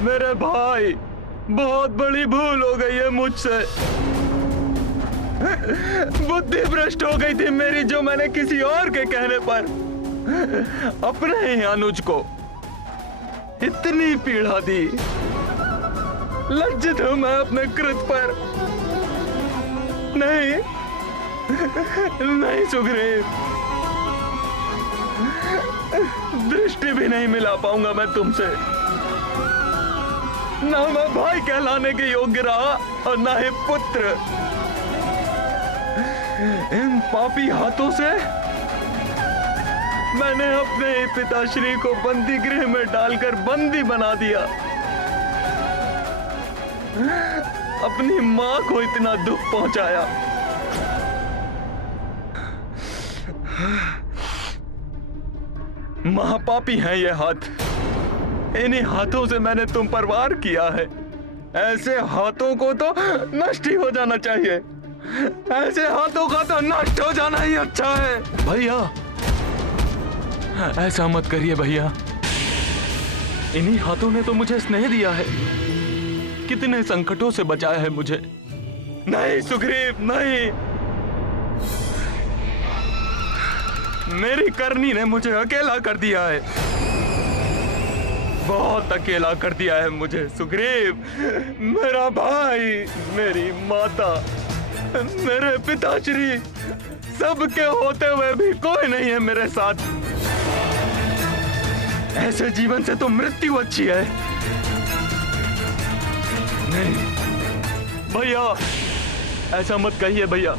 मेरे भाई, बहुत बड़ी भूल हो गई है मुझसे। बुद्धि भ्रष्ट हो गई थी मेरी, जो मैंने किसी और के कहने पर अपने ही अनुज को इतनी पीड़ा दी। लज्जित हूं मैं अपने कृत पर। नहीं नहीं सुग्रीव, दृष्टि भी नहीं मिला पाऊंगा मैं तुमसे। ना मैं भाई कहलाने के योग्य रहा और ना ही पुत्र। इन पापी हाथों से मैंने अपने पिताश्री को बंदी गृह में डालकर बंदी बना दिया। अपनी मां को इतना दुख पहुंचाया। महापापी हैं ये हाथ। इन्हीं हाथों से मैंने तुम पर वार किया है। ऐसे हाथों को तो नष्ट ही हो जाना चाहिए। ऐसे हाथों का तो नष्ट हो जाना ही अच्छा है। भैया, ऐसा मत करिए भैया। इन्हीं हाथों ने तो मुझे स्नेह दिया है, कितने संकटों से बचाया है मुझे। नहीं सुग्रीव, नहीं। मेरी करनी ने मुझे अकेला कर दिया है, बहुत अकेला कर दिया है मुझे सुग्रीव। मेरा भाई, मेरी माता, मेरे पिताश्री, सबके होते हुए भी कोई नहीं है मेरे साथ। ऐसे जीवन से तो मृत्यु अच्छी है। नहीं भैया, ऐसा मत कहिए भैया।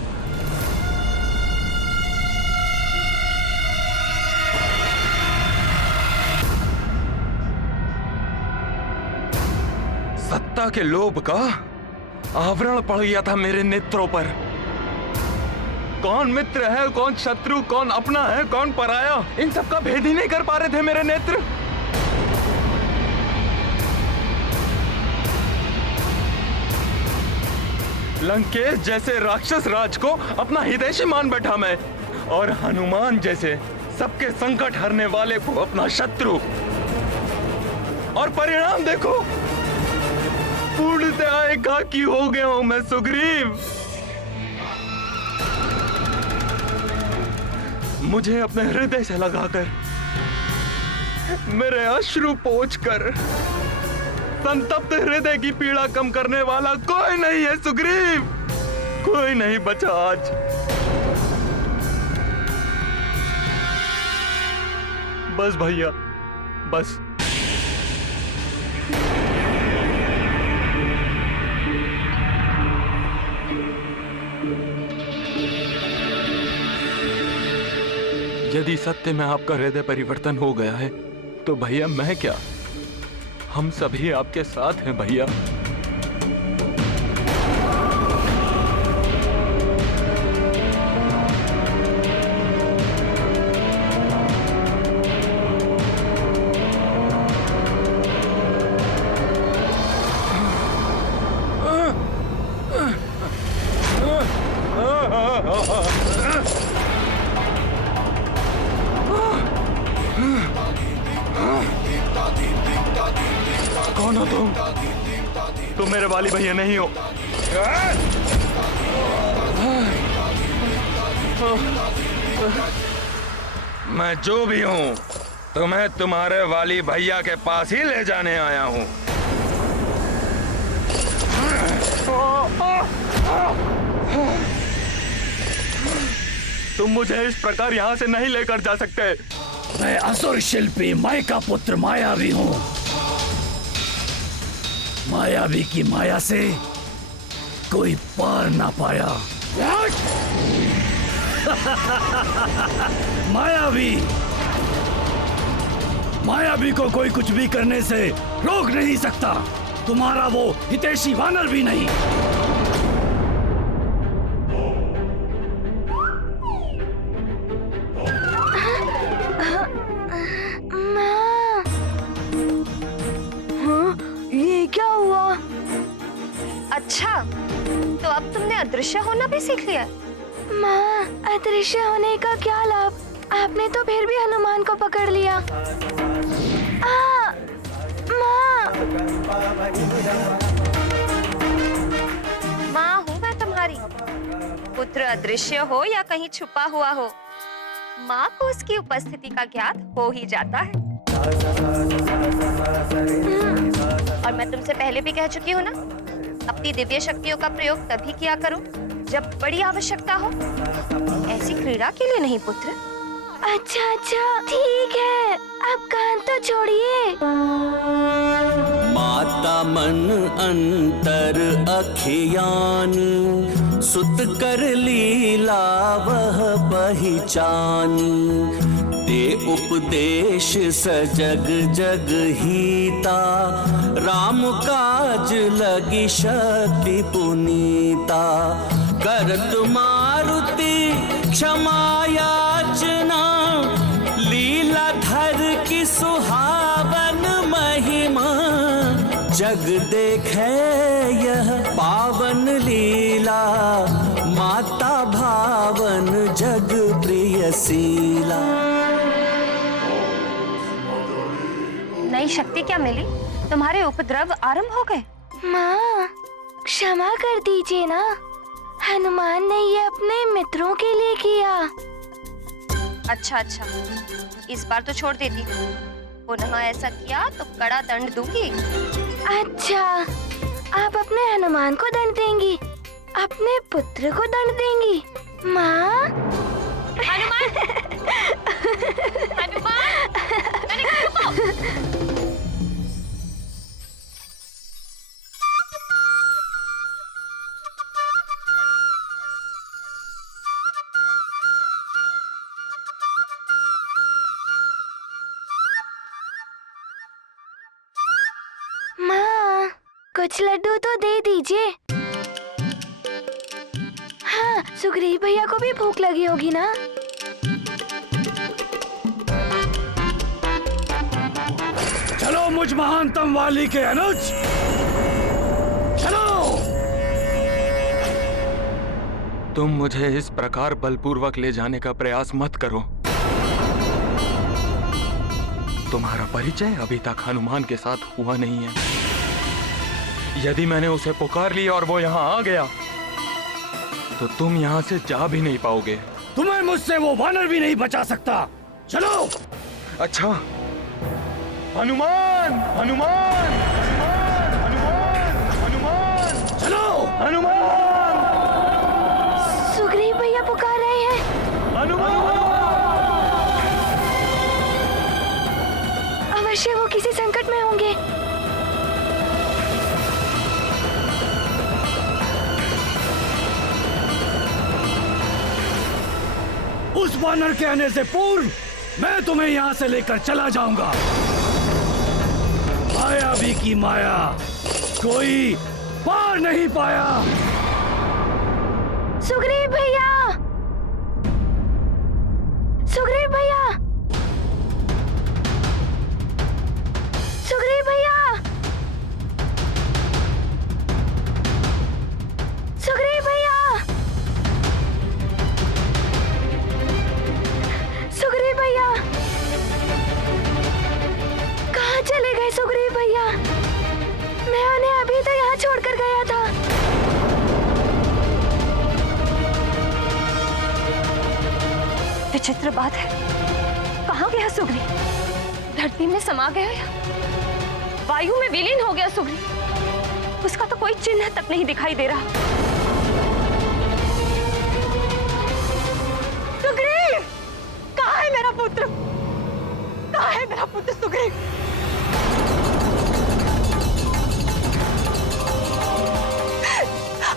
सत्ता के लोभ का आवरण पड़ गया था मेरे नेत्रों पर। कौन मित्र है, कौन शत्रु, कौन अपना है, कौन पराया, इन सब का भेद ही नहीं कर पा रहे थे मेरे नेत्र। लंकेश जैसे राक्षस राज को अपना हितैषी मान बैठा मैं, और हनुमान जैसे सबके संकट हरने वाले को अपना शत्रु। और परिणाम देखो, पूर्णतः एकाकी हो गया हूं मैं सुग्रीव। मुझे अपने हृदय से लगाकर, मेरे अश्रु पोंछकर संतप्त हृदय की पीड़ा कम करने वाला कोई नहीं है सुग्रीव। कोई नहीं बचा आज। बस भैया, बस। यदि सत्य में आपका हृदय परिवर्तन हो गया है तो भैया मैं क्या, हम सभी आपके साथ हैं भैया। कौन हो तुम? तुम मेरे वाली भैया नहीं हो। मैं जो भी हूँ, तुम्हें तुम्हारे वाली भैया के पास ही ले जाने आया हूँ। तुम मुझे इस प्रकार यहाँ से नहीं लेकर जा सकते। मैं असुर शिल्पी माया का पुत्र मायावी हूँ। मायावी की माया से कोई पार ना पाया। मायावी को कोई कुछ भी करने से रोक नहीं सकता। तुम्हारा वो हितैषी वानर भी नहीं। अच्छा, तो अब तुमने अदृश्य होना भी सीख लिया। माँ, अदृश्य होने का क्या लाभ? आपने तो फिर भी हनुमान को पकड़ लिया। माँ, पुत्र अदृश्य हो या कहीं छुपा हुआ हो, माँ को उसकी उपस्थिति का ज्ञात हो ही जाता है। और मैं तुमसे पहले भी कह चुकी हूँ ना, अपनी दिव्य शक्तियों का प्रयोग तभी किया करो जब बड़ी आवश्यकता हो, ऐसी क्रीड़ा के लिए नहीं पुत्र। अच्छा अच्छा ठीक है, अब कान तो छोड़िए। माता मन अंतर अखियानी, सुत कर लीला वह पहचानी। दे उपदेश सजग जग हीता, राम काज लगी शक्ति पुनीता। करत मारुति क्षमा याचना, लीलाधर की सुहावन महिमा। जग देखे यह पावन लीला, माता भावन जग प्रिय शीला। नई शक्ति क्या मिली? तुम्हारे उपद्रव आरंभ हो गए। माँ क्षमा कर दीजिए ना, हनुमान ने ये अपने मित्रों के लिए किया। अच्छा अच्छा, इस बार तो छोड़ देती हूँ, पुनः ऐसा किया तो कड़ा दंड दूंगी। अच्छा, आप अपने हनुमान को दंड देंगी, अपने पुत्र को दंड देंगी। माँ हनुमान हनुमान, मैंने कहा रुको। माँ कुछ लड्डू तो दे दीजिए। हाँ, सुग्रीव भैया को भी भूख लगी होगी ना। चलो मुझ महानतम वाली के अनुज, चलो। तुम मुझे इस प्रकार बलपूर्वक ले जाने का प्रयास मत करो। तुम्हारा परिचय अभी तक हनुमान के साथ हुआ नहीं है। यदि मैंने उसे पुकार लिया और वो यहाँ आ गया, तो तुम यहाँ से जा भी नहीं पाओगे। तुम्हें मुझसे वो वानर भी नहीं बचा सकता। चलो। अच्छा, हनुमान हनुमान हनुमान हनुमान, चलो। हनुमान सुग्रीव भैया पुकार रहे हैं। हनुमान। अवश्य वो किसी संकट में होंगे। उस वानर के आने से पूर्व मैं तुम्हें यहाँ से लेकर चला जाऊंगा। मायावी की माया कोई पार नहीं पाया। सुग्रीव भैया, सुग्रीव भैया, सुग्रीव भैया, सुग्रीव भैया, सुग्रीव भैया, कहाँ चले गए सुग्रीव भैया? मैं उन्हें अभी तो यहाँ छोड़कर गया था। विचित्र बात है, कहाँ गया सुग्रीव? धरती में समा गया या वायु में विलीन हो गया सुग्रीव? उसका तो कोई चिन्ह तक नहीं दिखाई दे रहा। सुग्रीव, कहाँ है मेरा पुत्र? कहाँ है मेरा पुत्र सुग्रीव?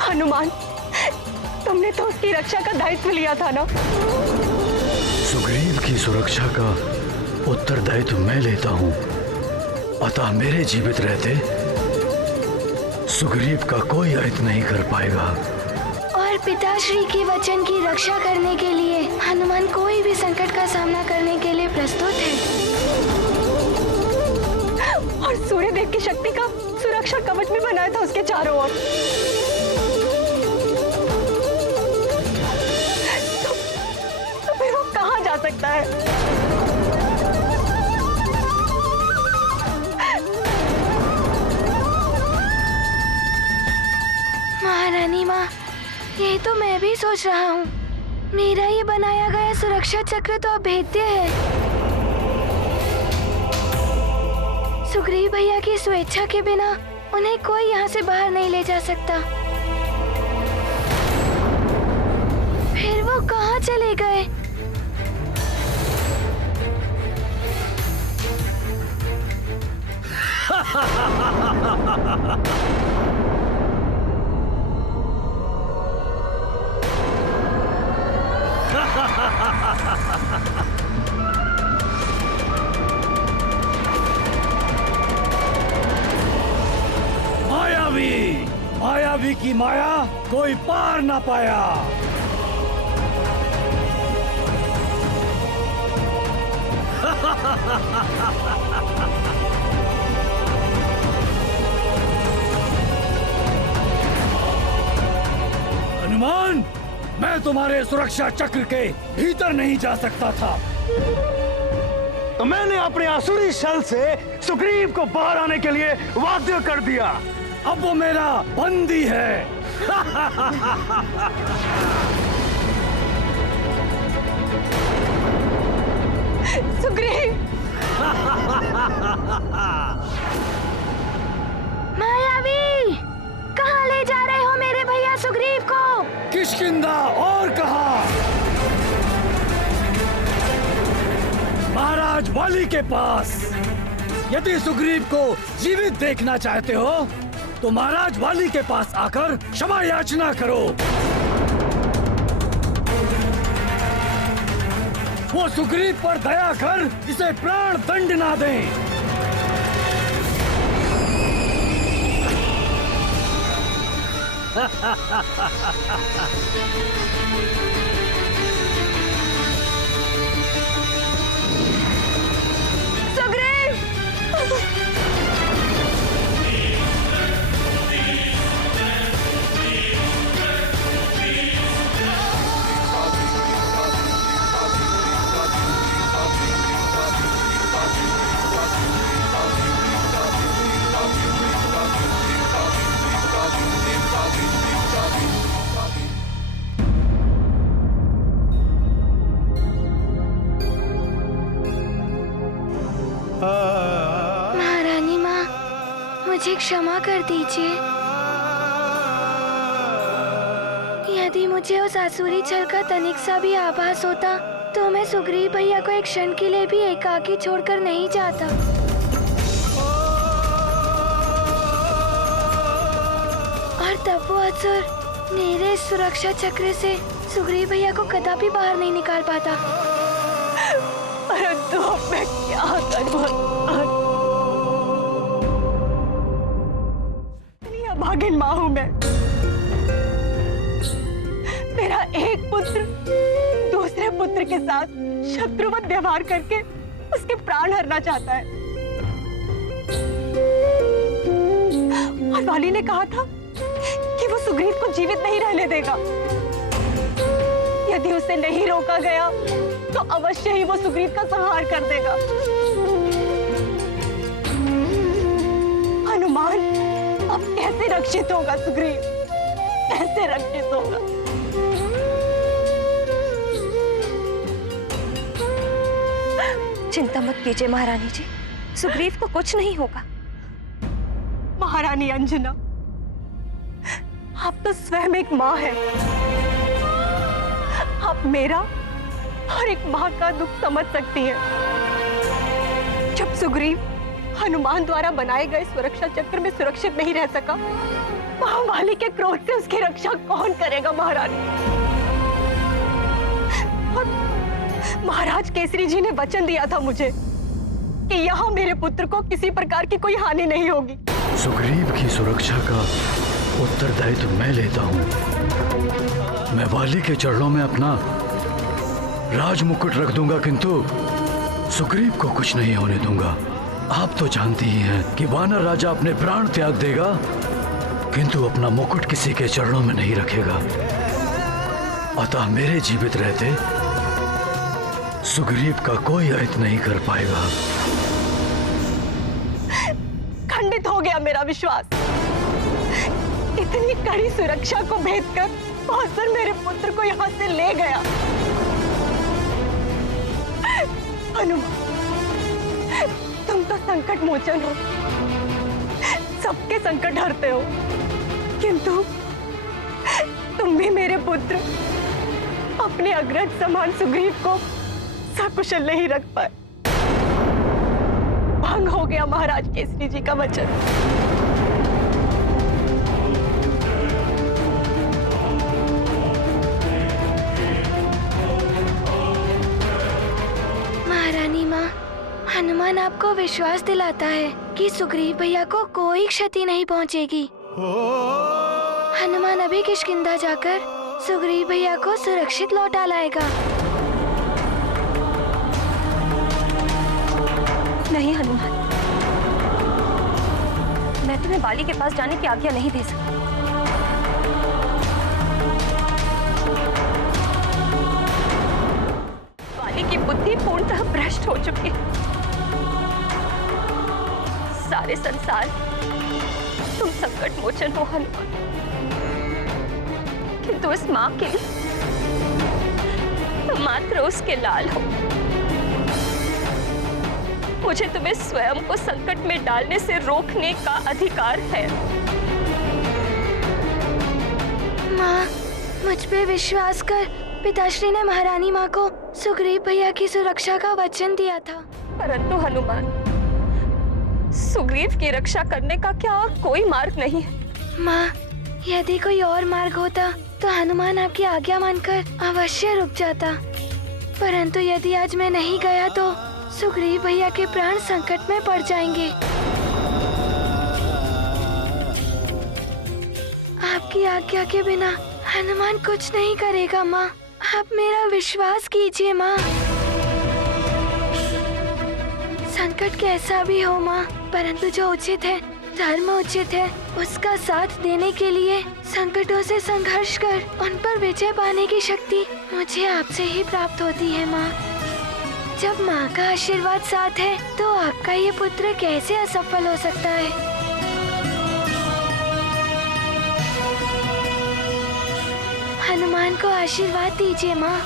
हनुमान, तुमने तो उसकी रक्षा का दायित्व लिया था ना? सुग्रीव की सुरक्षा का उत्तरदायित्व मैं लेता हूँ, अतः मेरे जीवित रहते सुग्रीव का कोई अहित नहीं कर पाएगा। और पिताश्री के वचन की रक्षा करने के लिए हनुमान कोई भी संकट का सामना करने के लिए प्रस्तुत है। और सूर्यदेव की शक्ति का सुरक्षा कवच भी बनाया था उसके चारों ओर। तो फिर वो कहाँ जा सकता है? महारानी माँ, ये यही तो मैं भी सोच रहा हूँ। मेरा ये बनाया गया सुरक्षा चक्र तो अभेद्य है। सुग्रीव भैया की स्वेच्छा के बिना उन्हें कोई यहाँ से बाहर नहीं ले जा सकता। फिर वो कहाँ चले गए? मायावी की माया कोई पार ना पाया। हनुमान, मैं तुम्हारे सुरक्षा चक्र के भीतर नहीं जा सकता था, तो मैंने अपने आसुरी शल से सुग्रीव को बाहर आने के लिए बाध्य कर दिया। अब वो मेरा बंदी है। सुग्रीव! मायावी, कहाँ ले जा रहे हो मेरे भैया सुग्रीव को? किष्किंधा और कहा? महाराज वाली के पास। यदि सुग्रीव को जीवित देखना चाहते हो तो महाराज वाली के पास आकर क्षमा याचना करो। वो सुग्रीव पर दया कर इसे प्राण दंड ना दें। महारानी माँ, मुझे क्षमा कर दीजिए। यदि मुझे उस आसुरी छल का तनिक सा भी आभास होता तो मैं सुग्रीव भैया को एक क्षण के लिए भी एकाकी छोड़कर नहीं जाता। और तब वो असुर मेरे सुरक्षा चक्र से सुग्रीव भैया को कदापि बाहर नहीं निकाल पाता। परंतु अब मैं क्या करूं? अभागिन माँ हूं मैं। मेरा एक पुत्र दूसरे पुत्र के साथ शत्रुवत व्यवहार करके उसके प्राण हरना चाहता है। और वाली ने कहा था कि वो सुग्रीव को जीवित नहीं रहने देगा। यदि उसे नहीं रोका गया तो अवश्य ही वो सुग्रीव का संहार कर देगा। हनुमान, अब कैसे रक्षित होगा सुग्रीव? कैसे रक्षित होगा? चिंता मत कीजिए महारानी जी, सुग्रीव को कुछ नहीं होगा। महारानी अंजना, आप तो स्वयं एक माँ है। आप मेरा और एक माँ का दुख समझ सकती है। जब सुग्रीव हनुमान द्वारा बनाए गए सुरक्षा चक्र में सुरक्षित नहीं रह सका, वहां वाली के क्रोध से उसकी रक्षा कौन करेगा महारानी? और महाराज केसरी जी ने वचन दिया था मुझे कि यहाँ मेरे पुत्र को किसी प्रकार की कोई हानि नहीं होगी। सुग्रीव की सुरक्षा का उत्तरदायित्व मैं लेता हूँ। मैं वाली के चरणों में अपना राज मुकुट रख दूंगा, किंतु सुग्रीव को कुछ नहीं होने दूंगा। आप तो जानती ही हैं कि वानर राजा अपने प्राण त्याग देगा, किंतु अपना मुकुट किसी के चरणों में नहीं रखेगा। अतः मेरे जीवित रहते सुग्रीव का कोई अहित नहीं कर पाएगा। खंडित हो गया मेरा विश्वास। इतनी कड़ी सुरक्षा को भेद कर असुर मेरे पुत्र को यहाँ से ले गया। हनुमान, तुम तो संकट मोचन हो, सबके संकट हरते हो, किंतु तुम भी मेरे पुत्र अपने अग्रज समान सुग्रीव को सकुशल नहीं रख पाए। भंग हो गया महाराज केसरी जी का वचन। महारानी माँ, हनुमान आपको विश्वास दिलाता है कि सुग्रीव भैया को कोई क्षति नहीं पहुँचेगी। हनुमान अभी किष्किंधा जाकर सुग्रीव भैया को सुरक्षित लौटा लाएगा। नहीं हनुमान, मैं तुम्हें बाली के पास जाने की आज्ञा नहीं दे सकती। बाली की बुद्धि पूर्णतः भ्रष्ट हो चुकी है। सारे संसार तुम संकट मोचन हो हनुमान, किंतु इस मां के लिए तुम मात्र उसके लाल हो। मुझे तुम्हें स्वयं को संकट में डालने से रोकने का अधिकार है। माँ, मुझ पे विश्वास कर। पिताश्री ने महारानी माँ को सुग्रीव भैया की सुरक्षा का वचन दिया था। परंतु हनुमान, सुग्रीव की रक्षा करने का क्या और कोई मार्ग नहीं है? माँ, यदि कोई और मार्ग होता तो हनुमान आपकी आज्ञा मानकर अवश्य रुक जाता। परंतु यदि आज मैं नहीं गया तो सुग्रीव भैया के प्राण संकट में पड़ जाएंगे। आपकी आज्ञा के बिना हनुमान कुछ नहीं करेगा। माँ, आप मेरा विश्वास कीजिए। माँ, संकट कैसा भी हो माँ, परंतु जो उचित है, धर्म उचित है, उसका साथ देने के लिए संकटों से संघर्ष कर उन पर विजय पाने की शक्ति मुझे आपसे ही प्राप्त होती है। माँ, जब माँ का आशीर्वाद साथ है तो आपका ये पुत्र कैसे असफल हो सकता है? हनुमान को आशीर्वाद दीजिए माँ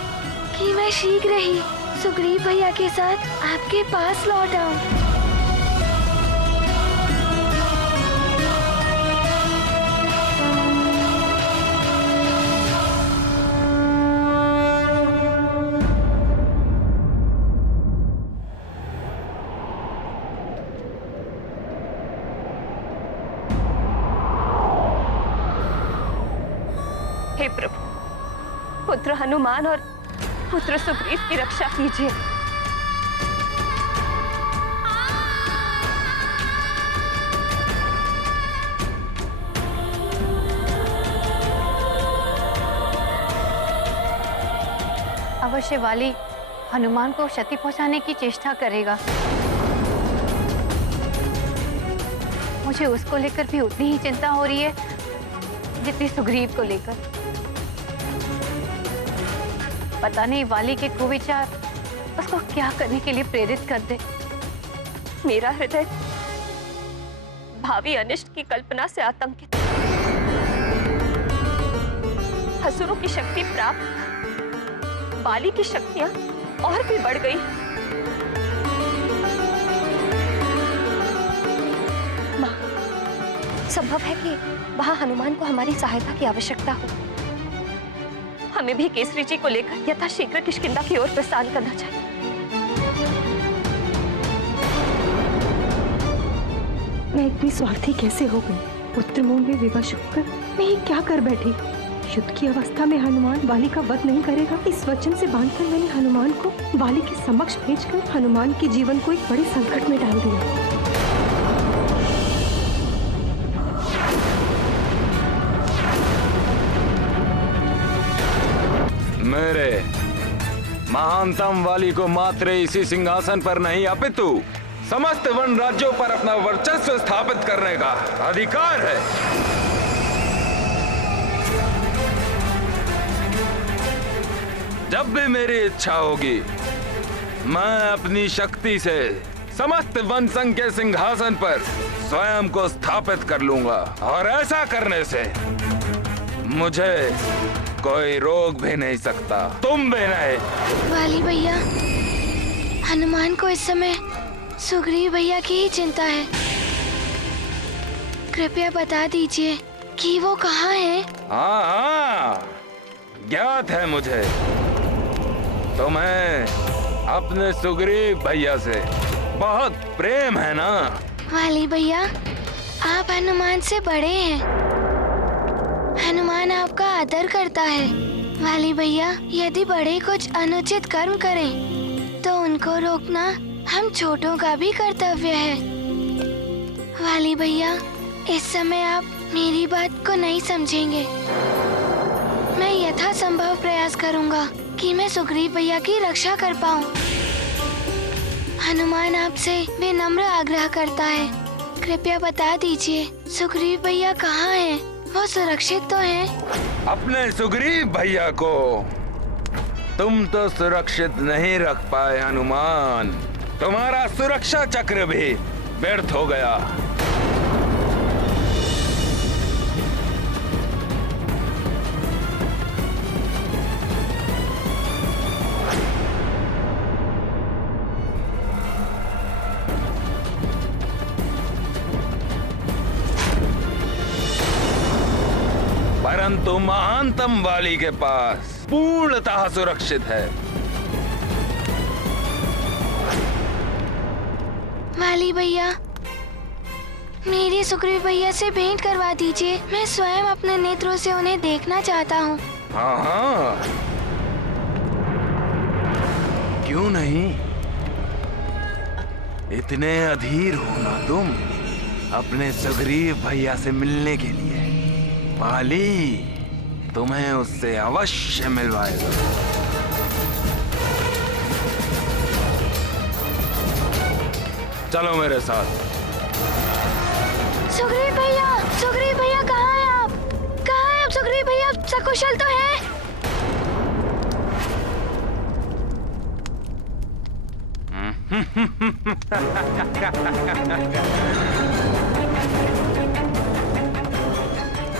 कि मैं शीघ्र ही सुग्रीव भैया के साथ आपके पास लौट आऊं। हे प्रभु, पुत्र हनुमान और पुत्र सुग्रीव की रक्षा कीजिए। अवश्य वाली हनुमान को क्षति पहुंचाने की चेष्टा करेगा। मुझे उसको लेकर भी उतनी ही चिंता हो रही है जितनी सुग्रीव को लेकर। पता नहीं वाली के कुविचार उसको क्या करने के लिए प्रेरित कर दे। मेरा हृदय भावी अनिष्ट की कल्पना से आतंकित है। असुरों की शक्ति प्राप्त, बाली की शक्तियां और भी बढ़ गई। मां, संभव है कि वहां हनुमान को हमारी सहायता की आवश्यकता हो। हमें भी केसरी जी को लेकर यथाशीघ्र किष्किंधा की ओर प्रस्थान करना चाहिए। मैं इतनी स्वार्थी कैसे हो गई? पुत्र मोह में विवश होकर मैं ये क्या कर बैठी? युद्ध की अवस्था में हनुमान बाली का वध नहीं करेगा, इस वचन से बांधकर मैंने हनुमान को बाली के समक्ष भेजकर हनुमान के जीवन को एक बड़े संकट में डाल दिया। मेरे महानतम वाली को मात्र इसी सिंहासन पर नहीं अपितु समस्त वन राज्यों पर अपना वर्चस्व स्थापित करने का अधिकार है। जब भी मेरी इच्छा होगी मैं अपनी शक्ति से समस्त वन संघ के सिंहासन पर स्वयं को स्थापित कर लूंगा और ऐसा करने से मुझे कोई रोक भी नहीं सकता, तुम भी नहीं। वाली भैया, हनुमान को इस समय सुग्रीव भैया की ही चिंता है। कृपया बता दीजिए कि वो कहाँ हैं? हाँ हाँ, ज्ञात है मुझे। तुम्हें अपने सुग्रीव भैया से बहुत प्रेम है ना? वाली भैया, आप हनुमान से बड़े हैं। हनुमान आपका आदर करता है। वाली भैया, यदि बड़े कुछ अनुचित कर्म करें तो उनको रोकना हम छोटों का भी कर्तव्य है। वाली भैया, इस समय आप मेरी बात को नहीं समझेंगे। मैं यथासंभव प्रयास करूंगा कि मैं सुग्रीव भैया की रक्षा कर पाऊं। हनुमान आपसे विनम्र आग्रह करता है, कृपया बता दीजिए सुग्रीव भैया कहाँ हैं? वो सुरक्षित तो हैं? अपने सुग्रीव भैया को तुम तो सुरक्षित नहीं रख पाए हनुमान। तुम्हारा सुरक्षा चक्र भी व्यर्थ हो गया। परंतु महानतम वाली के पास पूर्णतः सुरक्षित है। वाली भैया, मेरे सुग्रीव भैया से भेंट करवा दीजिए। मैं स्वयं अपने नेत्रों से उन्हें देखना चाहता हूँ। हाँ हाँ, क्यों नहीं? इतने अधीर हो ना तुम अपने सुग्रीव भैया से मिलने के लिए। वाली तुम्हें उससे अवश्य मिलवाएगा। चलो मेरे साथ। सुग्रीव भैया कहाँ हैं आप? कहाँ हैं आप सुग्रीव भैया? सकुशल तो हैं?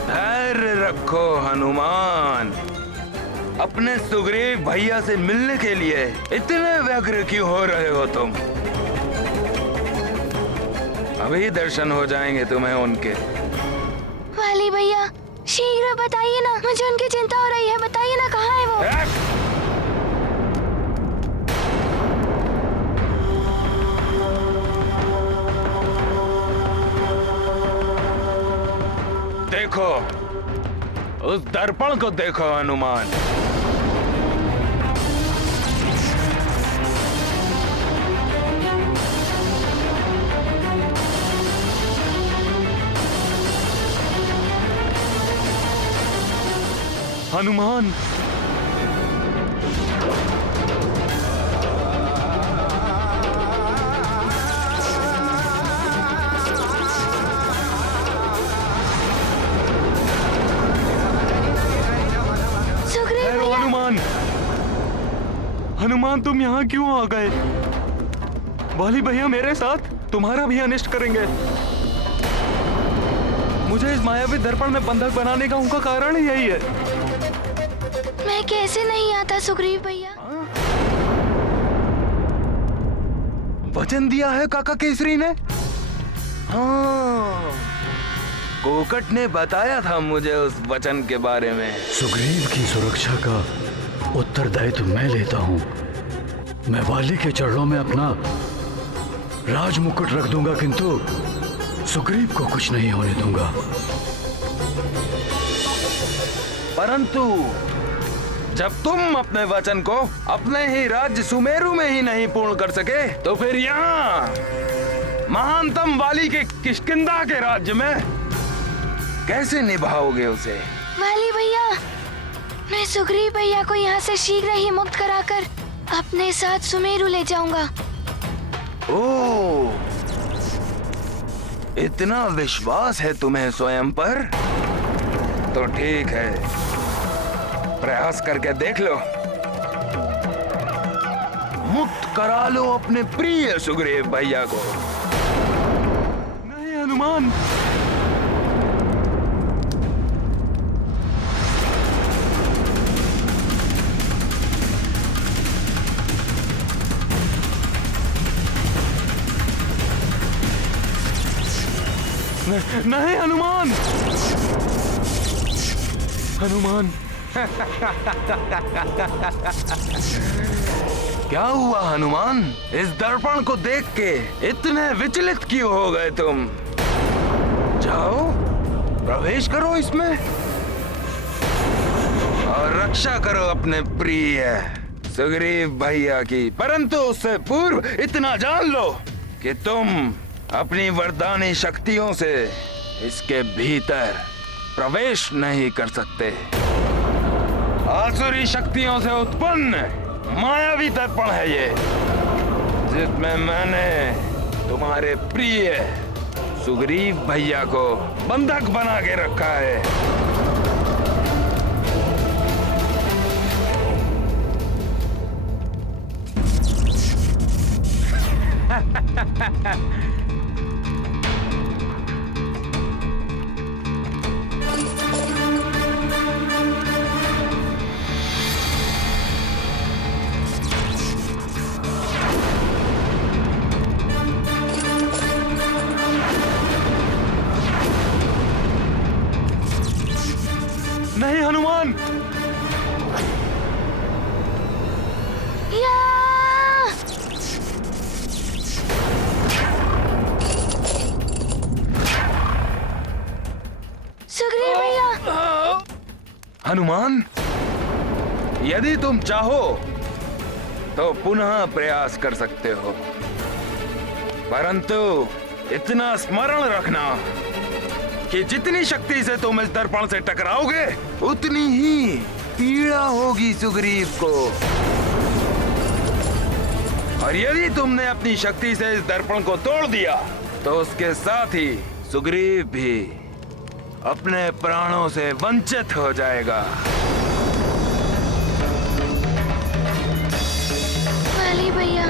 धैर्य रखो हनुमान। अपने सुग्रीव भैया से मिलने के लिए इतने व्यग्र क्यों हो रहे हो तुम? अभी दर्शन हो जाएंगे तुम्हें उनके। वाली भैया, शीघ्र बताइए ना, मुझे उनकी चिंता हो रही है। बताइए ना कहाँ है वो? देखो, उस दर्पण को देखो हनुमान। हनुमान, हनुमान, हनुमान तुम यहाँ क्यों आ गए? वाली भैया मेरे साथ तुम्हारा भी अनिष्ट करेंगे। मुझे इस मायावी दर्पण में बंधक बनाने का उनका कारण ही यही है। मैं कैसे नहीं आता सुग्रीव भैया? वचन दिया है काका केसरी ने। हाँ, कोकट ने बताया था मुझे उस वचन के बारे में। सुग्रीव की सुरक्षा का उत्तरदायित्व मैं लेता हूँ। मैं वाली के चरणों में अपना राज मुकुट रख दूंगा, किंतु सुग्रीव को कुछ नहीं होने दूंगा। परंतु जब तुम अपने वचन को अपने ही राज्य सुमेरु में ही नहीं पूर्ण कर सके, तो फिर यहाँ महानतम वाली के किष्किंधा के राज्य में कैसे निभाओगे उसे? वाली भैया, मैं सुग्रीव भैया को यहाँ से शीघ्र ही मुक्त कराकर अपने साथ सुमेरु ले जाऊंगा। ओह, इतना विश्वास है तुम्हें स्वयं पर? तो ठीक है, प्रयास करके देख लो। मुक्त करा लो अपने प्रिय सुग्रीव भैया को। नहीं हनुमान, नहीं हनुमान, हनुमान। क्या हुआ हनुमान? इस दर्पण को देख के इतने विचलित क्यों हो गए तुम? जाओ, प्रवेश करो इसमें और रक्षा करो अपने प्रिय सुग्रीव भैया की। परंतु उससे पूर्व इतना जान लो कि तुम अपनी वरदानी शक्तियों से इसके भीतर प्रवेश नहीं कर सकते। आसुरी शक्तियों से उत्पन्न मायावी दर्पण है ये, जिसमें मैंने तुम्हारे प्रिय सुग्रीव भैया को बंधक बना के रखा है। नहीं हनुमान, या! सुग्रीव भैया! हनुमान, यदि तुम चाहो तो पुनः प्रयास कर सकते हो, परंतु इतना स्मरण रखना कि जितनी शक्ति से तुम इस दर्पण से टकराओगे उतनी ही पीड़ा होगी सुग्रीव को। और यदि तुमने अपनी शक्ति से इस दर्पण को तोड़ दिया तो उसके साथ ही सुग्रीव भी अपने प्राणों से वंचित हो जाएगा। वाली भैया,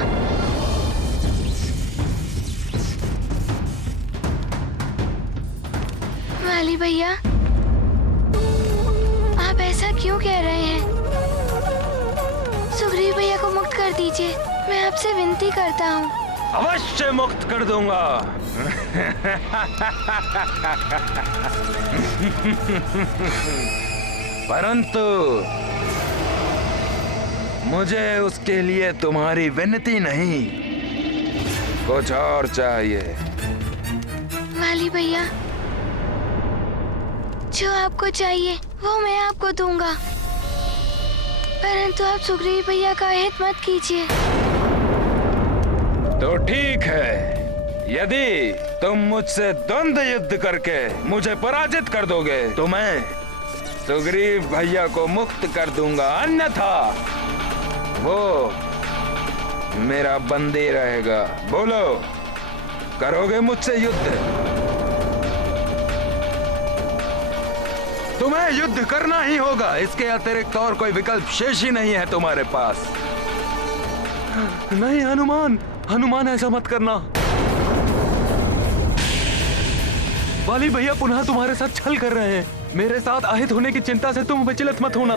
वाली भैया, आप ऐसा क्यों कह रहे हैं? सुग्रीव भैया को मुक्त कर दीजिए, मैं आपसे विनती करता हूँ। अवश्य मुक्त कर दूंगा। परंतु मुझे उसके लिए तुम्हारी विनती नहीं, कुछ और चाहिए। वाली भैया, जो आपको चाहिए वो मैं आपको दूंगा, परंतु आप सुग्रीव भैया का हित मत कीजिए। तो ठीक है, यदि तुम मुझसे द्वंद्व युद्ध करके मुझे पराजित कर दोगे तो मैं सुग्रीव भैया को मुक्त कर दूंगा, अन्यथा वो मेरा बंदी रहेगा। बोलो, करोगे मुझसे युद्ध? तुम्हें युद्ध करना ही होगा, इसके अतिरिक्त और कोई विकल्प शेष ही नहीं है तुम्हारे पास। नहीं हनुमान, हनुमान ऐसा मत करना। वाली भैया पुनः तुम्हारे साथ छल कर रहे हैं। मेरे साथ आहित होने की चिंता से तुम विचलित मत होना।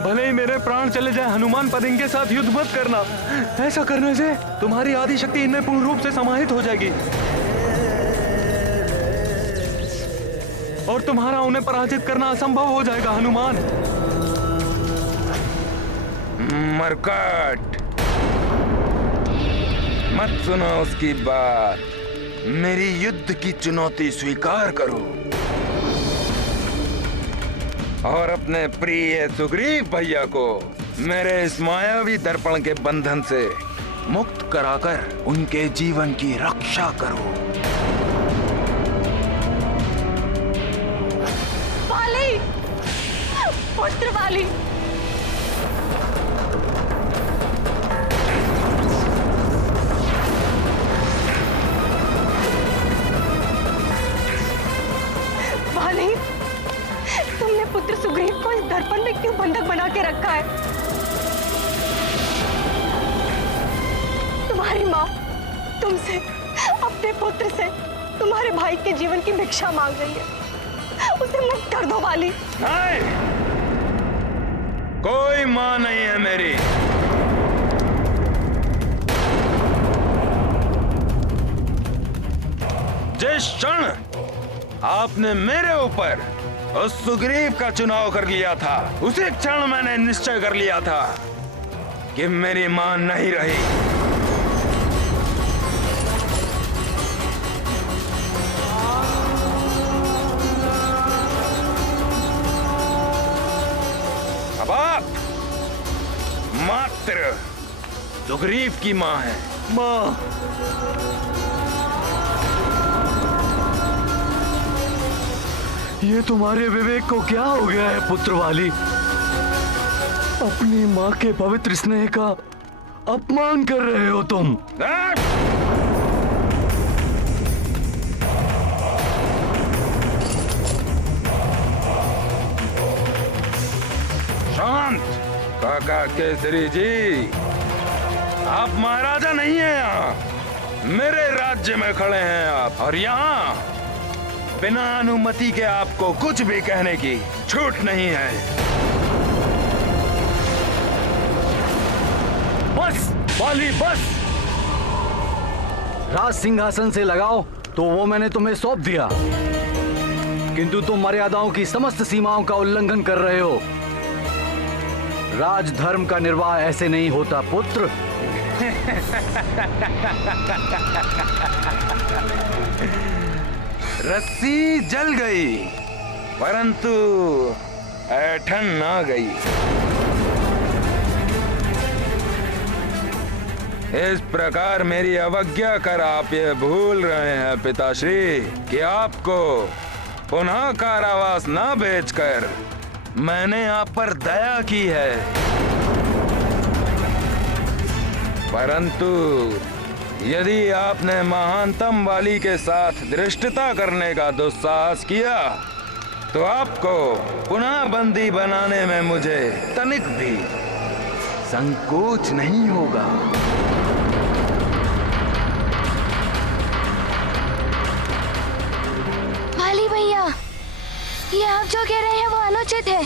भले ही मेरे प्राण चले जाए, हनुमान पद इनके साथ युद्ध मत करना। ऐसा करने से तुम्हारी आदि शक्ति इनमें पूर्ण रूप से समाहित हो जाएगी और तुम्हारा उन्हें पराजित करना असंभव हो जाएगा। हनुमान, मरकट, मत सुनो उसकी बात। मेरी युद्ध की चुनौती स्वीकार करो और अपने प्रिय सुग्रीव भैया को मेरे इस मायावी दर्पण के बंधन से मुक्त कराकर उनके जीवन की रक्षा करो। वाली, पुत्र वाली, वाली, तुमने पुत्र सुग्रीव को इस दर्पण में क्यों बंधक बना के रखा है? तुम्हारी माँ तुमसे, अपने पुत्र से, तुम्हारे भाई के जीवन की भिक्षा मांग रही है, उसे मुक्त कर दो वाली। नहीं, कोई माँ नहीं है मेरी। जिस क्षण आपने मेरे ऊपर उस सुग्रीव का चुनाव कर लिया था, उसी क्षण मैंने निश्चय कर लिया था कि मेरी मां नहीं रही। अब आप मात्र सुग्रीव की मां है। माँ, ये तुम्हारे विवेक को क्या हो गया है पुत्र वाली? अपनी माँ के पवित्र स्नेह का अपमान कर रहे हो तुम। शांत काका केसरी जी, आप महाराजा नहीं हैं यहाँ, मेरे राज्य में खड़े हैं आप, और यहाँ बिना अनुमति के आपको कुछ भी कहने की छूट नहीं है। बस वाली बस। राज सिंहासन से लगाओ तो वो मैंने तुम्हें सौंप दिया, किंतु तुम मर्यादाओं की समस्त सीमाओं का उल्लंघन कर रहे हो। राजधर्म का निर्वाह ऐसे नहीं होता पुत्र। रस्सी जल गई परंतु ऐठन ना गई। इस प्रकार मेरी अवज्ञा कर आप ये भूल रहे हैं पिताश्री कि आपको पुनः कारावास ना भेजकर मैंने आप पर दया की है, परंतु यदि आपने महानतम वाली के साथ धृष्टता करने का दुस्साहस किया तो आपको पुनः बंदी बनाने में मुझे तनिक भी संकोच नहीं होगा। वाली भैया, ये आप जो कह रहे हैं वो अनुचित है।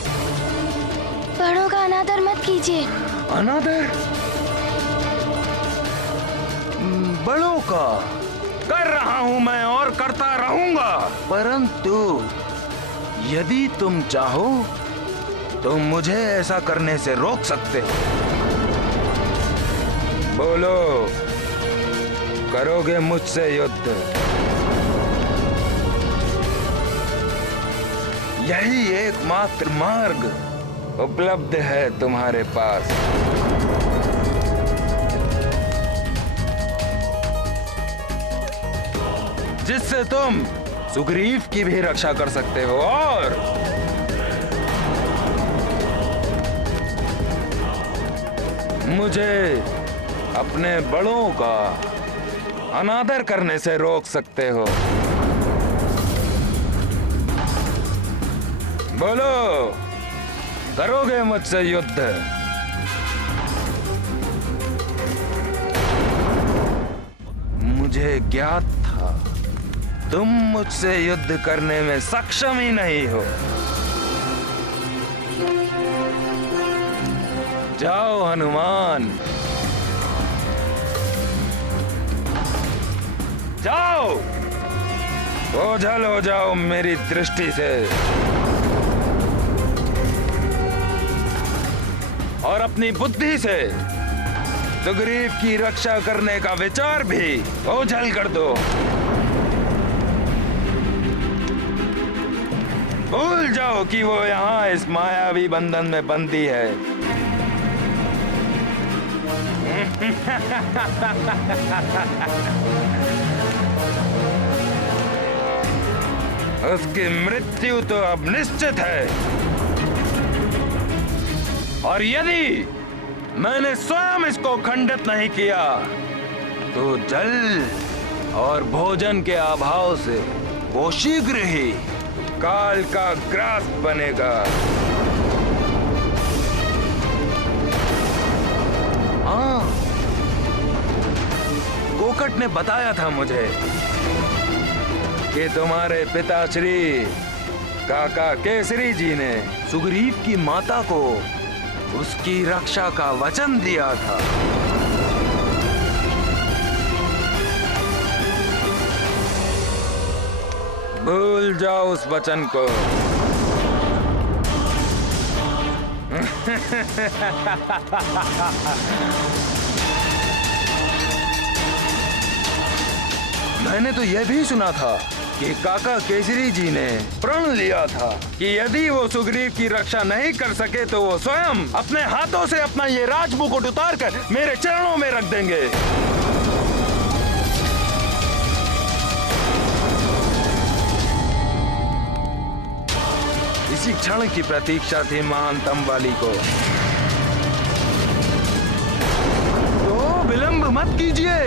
बड़ों का अनादर मत कीजिए। अनादर? बड़ों का कर रहा हूं मैं और करता रहूंगा, परंतु यदि तुम चाहो तो मुझे ऐसा करने से रोक सकते हो। बोलो, करोगे मुझसे युद्ध? यही एकमात्र मार्ग उपलब्ध है तुम्हारे पास। जिससे तुम सुग्रीव की भी रक्षा कर सकते हो और मुझे अपने बड़ों का अनादर करने से रोक सकते हो। बोलो, करोगे मुझसे युद्ध? मुझे ज्ञात था तुम मुझसे युद्ध करने में सक्षम ही नहीं हो। जाओ हनुमान, जाओ, ओझल हो जाओ मेरी दृष्टि से और अपनी बुद्धि से सुग्रीव की रक्षा करने का विचार भी ओझल कर दो। भूल जाओ कि वो यहाँ इस मायावी बंधन में बंदी है। उसकी मृत्यु तो अब निश्चित है, और यदि मैंने स्वयं इसको खंडित नहीं किया तो जल और भोजन के अभाव से वो शीघ्र ही काल का ग्रास बनेगा। हाँ, कोकट ने बताया था मुझे कि तुम्हारे पिताश्री काका केसरी जी ने सुग्रीव की माता को उसकी रक्षा का वचन दिया था। भूल जाओ उस वचन को। मैंने तो यह भी सुना था कि काका केसरी जी ने प्रण लिया था कि यदि वो सुग्रीव की रक्षा नहीं कर सके तो वो स्वयं अपने हाथों से अपना ये राजमुकुट उतार कर मेरे चरणों में रख देंगे। इसी क्षण की प्रतीक्षा थी महानतम वाली को। विलंब मत कीजिए,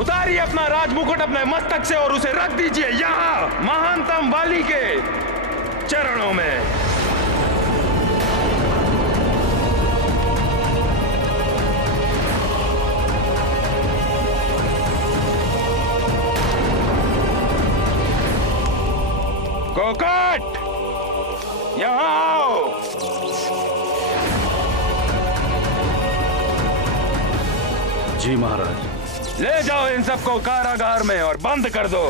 उतारिए अपना राजमुकुट अपने मस्तक से और उसे रख दीजिए यहाँ महानतम वाली के चरणों में। कोकट, यहाँ आओ। जी महाराज। ले जाओ इन सबको कारागार में और बंद कर दो।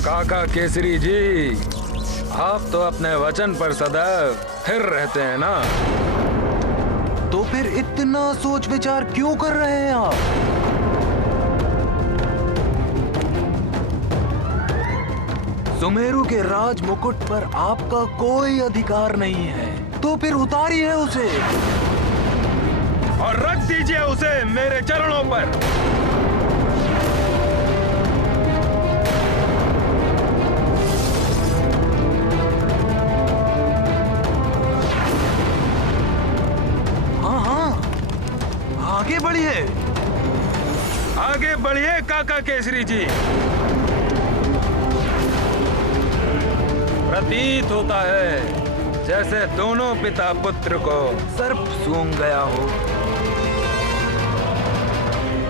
काका केसरी जी, आप तो अपने वचन पर सदैव स्थिर रहते हैं ना, तो फिर इतना सोच विचार क्यों कर रहे हैं आप? सुमेरु के राज मुकुट पर आपका कोई अधिकार नहीं है, तो फिर उतारिए उसे और रख दीजिए उसे मेरे चरणों पर। हाँ हाँ, आगे बढ़िए, आगे बढ़िए काका केसरी जी। प्रतीत होता है जैसे दोनों पिता पुत्र को सर्प सूंघ गया हो।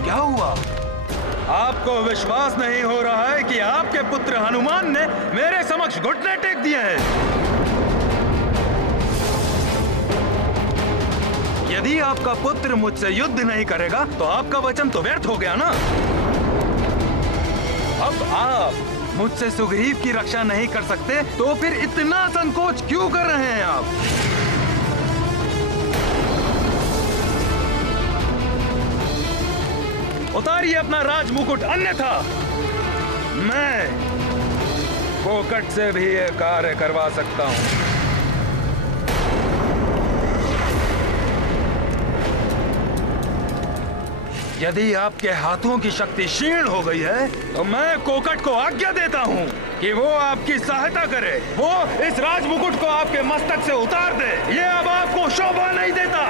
क्या हुआ? आपको विश्वास नहीं हो रहा है कि आपके पुत्र हनुमान ने मेरे समक्ष घुटने टेक दिए हैं? यदि आपका पुत्र मुझसे युद्ध नहीं करेगा तो आपका वचन तो व्यर्थ हो गया ना। अब आप मुझसे सुग्रीव की रक्षा नहीं कर सकते तो फिर इतना संकोच क्यों कर रहे हैं आप? उतारिए अपना राजमुकुट, अन्यथा मैं कोकट से भी ये कार्य करवा सकता हूं। यदि आपके हाथों की शक्ति क्षीण हो गई है तो मैं कोकट को आज्ञा देता हूं कि वो आपकी सहायता करे, वो इस राजमुकुट को आपके मस्तक से उतार दे। ये अब आपको शोभा नहीं देता।